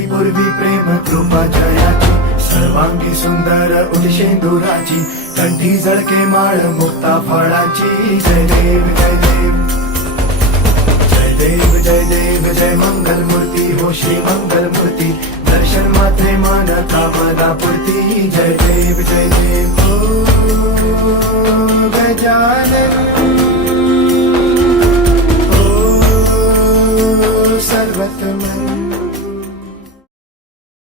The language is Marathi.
झाली पूर्वी प्रेम कृपा जयाची, सर्वांगी सुंदर उदिशेंदुराची, कंठी झळके माळ मुक्ता फळाची. जय देव जय देव जय देव जय देव जय मंगल मूर्ती हो श्री मंगल मूर्ती, दर्शन मात्रे मान कामना पूर्ती. जय देव जय देव ओ गजानन